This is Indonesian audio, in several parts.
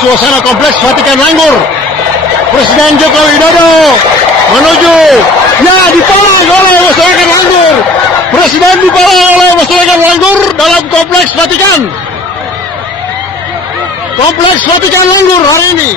suasana kompleks Vatikan Langgur. Presiden Joko Widodo menuju, ya dipalang oleh masyarakat Langgur. Presiden dipalang oleh masyarakat Langgur dalam kompleks Vatikan. Kompleks Vatikan Langgur hari ini.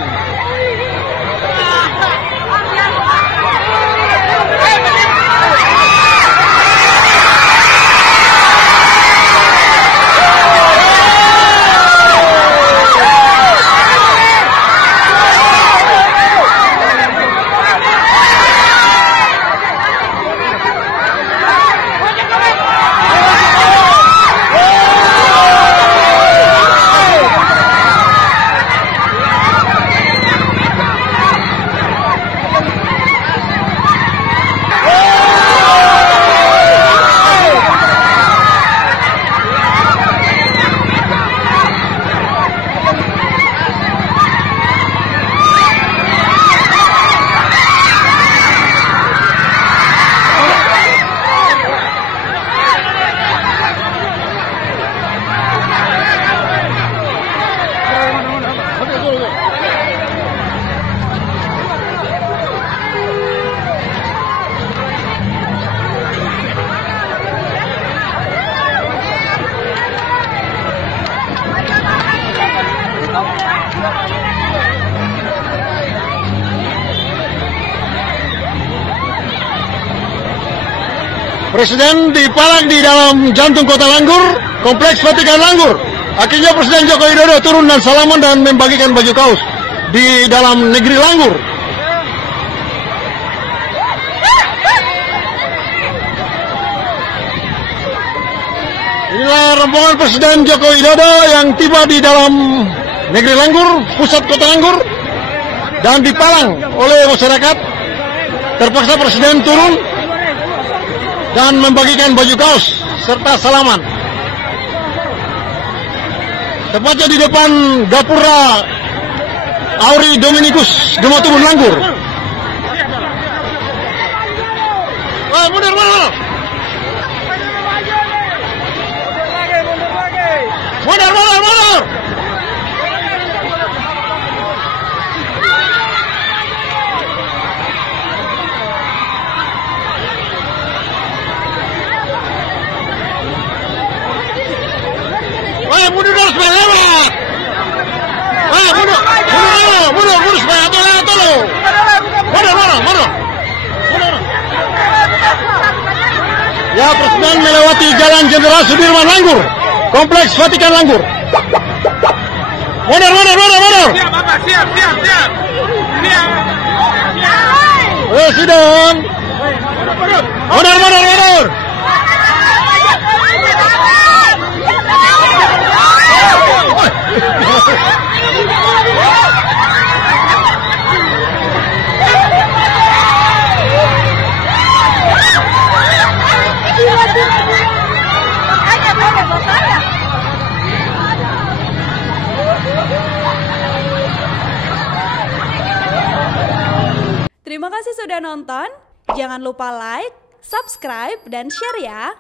Presiden dipalang di dalam jantung kota Langgur, kompleks Vatikan Langgur. Akhirnya Presiden Joko Widodo turun dan salaman dan membagikan baju kaos di dalam negeri Langgur. Inilah rombongan Presiden Joko Widodo yang tiba di dalam negeri Langgur, pusat kota Langgur, dan dipalang oleh masyarakat. Terpaksa Presiden turun dan membagikan baju kaos serta salaman. Tepatnya di depan Gapura Auri Dominikus Gematubun Langgur. Wah, mundur. Mundur. Mundur supaya lewat. Mundur supaya lewat. Mundur. Ya, Presiden melewati Jalan Jenderal Sudirman Langgur, kompleks Vatikan Langgur. Mundur. Siap, Bapak. Siap. Presiden. Mundur. Terima kasih sudah nonton. Jangan lupa like, subscribe, dan share ya.